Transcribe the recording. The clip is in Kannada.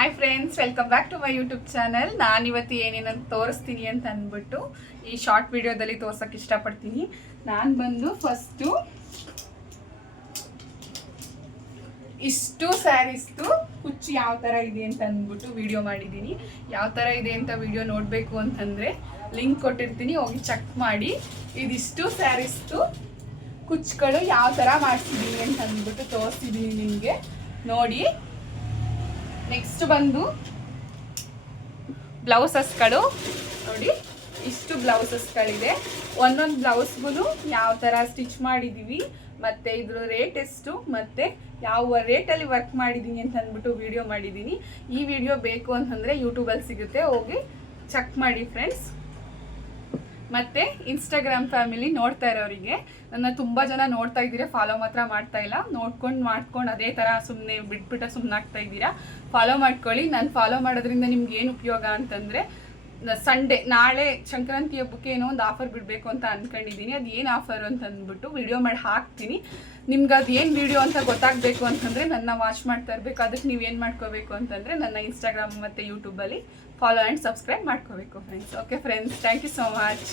Hi friends, welcome back to my YouTube channel. ನಾನಿವತ್ತು ಏನೇನಂತ ತೋರಿಸ್ತೀನಿ ಅಂತ ಅಂದ್ಬಿಟ್ಟು ಈ ಶಾರ್ಟ್ ವಿಡಿಯೋದಲ್ಲಿ ತೋರ್ಸೋಕೆ ಇಷ್ಟಪಡ್ತೀನಿ. ನಾನು ಬಂದು ಫಸ್ಟು ಇಷ್ಟು ಸ್ಯಾರೀಸ್ದು ಕುಚ್ಚು ಯಾವ ಥರ ಇದೆ ಅಂತ ಅಂದ್ಬಿಟ್ಟು ವಿಡಿಯೋ ಮಾಡಿದ್ದೀನಿ. ಯಾವ ಥರ ಇದೆ ಅಂತ ವಿಡಿಯೋ ನೋಡಬೇಕು ಅಂತಂದರೆ ಲಿಂಕ್ ಕೊಟ್ಟಿರ್ತೀನಿ, ಹೋಗಿ ಚೆಕ್ ಮಾಡಿ. ಇದಿಷ್ಟು ಸ್ಯಾರೀಸ್ದು ಕುಚ್ಚುಗಳು ಯಾವ ಥರ ಮಾಡಿಸಿದ್ದೀನಿ ಅಂತ ಅಂದ್ಬಿಟ್ಟು ತೋರಿಸಿದ್ದೀನಿ ನಿಮಗೆ, ನೋಡಿ. ನೆಕ್ಸ್ಟ್ ಬಂದು ಬ್ಲೌಸಸ್ಗಳು ನೋಡಿ, ಇಷ್ಟು ಬ್ಲೌಸಸ್ಗಳಿದೆ. ಒಂದೊಂದು ಬ್ಲೌಸ್ಗೂ ಯಾವ ಥರ ಸ್ಟಿಚ್ ಮಾಡಿದ್ದೀವಿ ಮತ್ತು ಇದ್ರ ರೇಟ್ ಎಷ್ಟು ಮತ್ತು ಯಾವ ರೇಟಲ್ಲಿ ವರ್ಕ್ ಮಾಡಿದ್ದೀನಿ ಅಂತ ಅಂದ್ಬಿಟ್ಟು ವಿಡಿಯೋ ಮಾಡಿದ್ದೀನಿ. ಈ ವಿಡಿಯೋ ಬೇಕು ಅಂತಂದರೆ ಯೂಟ್ಯೂಬಲ್ಲಿ ಸಿಗುತ್ತೆ, ಹೋಗಿ ಚೆಕ್ ಮಾಡಿ ಫ್ರೆಂಡ್ಸ್. ಮತ್ತು ಇನ್ಸ್ಟಾಗ್ರಾಮ್ ಫ್ಯಾಮಿಲಿ ನೋಡ್ತಾ ಇರೋರಿಗೆ, ನನ್ನ ತುಂಬ ಜನ ನೋಡ್ತಾ ಇದ್ದೀರಾ, ಫಾಲೋ ಮಾತ್ರ ಮಾಡ್ತಾ ಇಲ್ಲ. ಮಾಡ್ಕೊಂಡು ಅದೇ ಥರ ಸುಮ್ಮನೆ ಬಿಟ್ಬಿಟ್ಟು ಸುಮ್ಮನೆ ಆಗ್ತಾ ಇದ್ದೀರಾ. ಫಾಲೋ ಮಾಡ್ಕೊಳ್ಳಿ. ನಾನು ಫಾಲೋ ಮಾಡೋದ್ರಿಂದ ನಿಮ್ಗೆ ಏನು ಉಪಯೋಗ ಅಂತಂದರೆ, ಸಂಡೇ ನಾಳೆ ಸಂಕ್ರಾಂತಿ ಹಬ್ಬಕ್ಕೆ ಏನೋ ಒಂದು ಆಫರ್ ಬಿಡಬೇಕು ಅಂತ ಅಂದ್ಕೊಂಡಿದ್ದೀನಿ. ಅದು ಏನು ಆಫರ್ ಅಂತ ಅಂದ್ಬಿಟ್ಟು ವಿಡಿಯೋ ಮಾಡಿ ಹಾಕ್ತೀನಿ. ನಿಮ್ಗೆ ಅದು ಏನು ವಿಡಿಯೋ ಅಂತ ಗೊತ್ತಾಗಬೇಕು ಅಂತಂದರೆ ನನ್ನ ವಾಚ್ ಮಾಡ್ತಾ ಇರಬೇಕು. ಅದಕ್ಕೆ ನೀವೇನು ಮಾಡ್ಕೋಬೇಕು ಅಂತಂದರೆ ನನ್ನ ಇನ್ಸ್ಟಾಗ್ರಾಮ್ ಮತ್ತು ಯೂಟ್ಯೂಬಲ್ಲಿ ಫಾಲೋ ಆ್ಯಂಡ್ ಸಬ್ಸ್ಕ್ರೈಬ್ ಮಾಡ್ಕೋಬೇಕು friends. Okay friends, thank you so much.